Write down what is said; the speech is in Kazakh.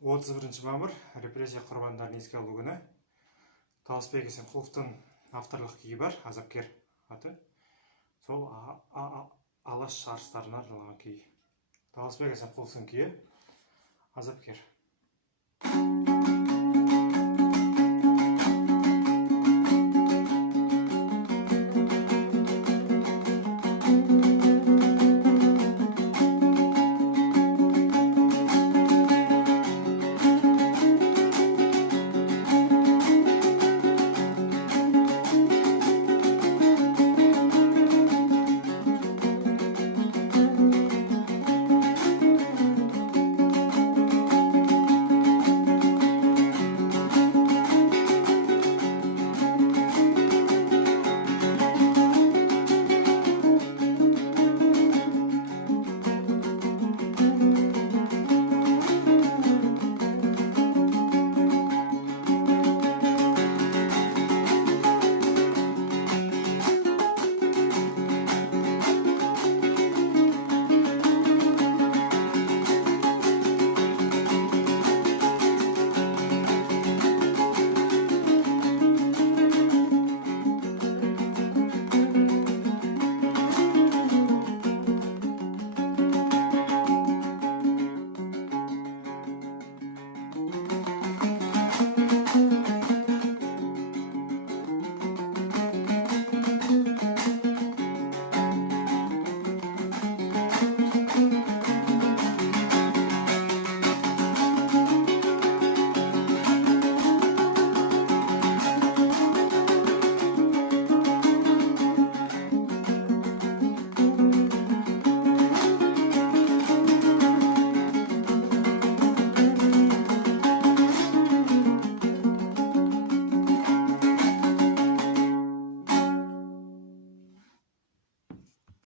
31 мамыр репрессия құрбандарын еске алу күні. Таласбек Есенқұловтың авторлық күйі бар, Азапкер аты. Сол алаш арыстарына арналған күй. Таласбек Есенқұловтың күйі Азапкер.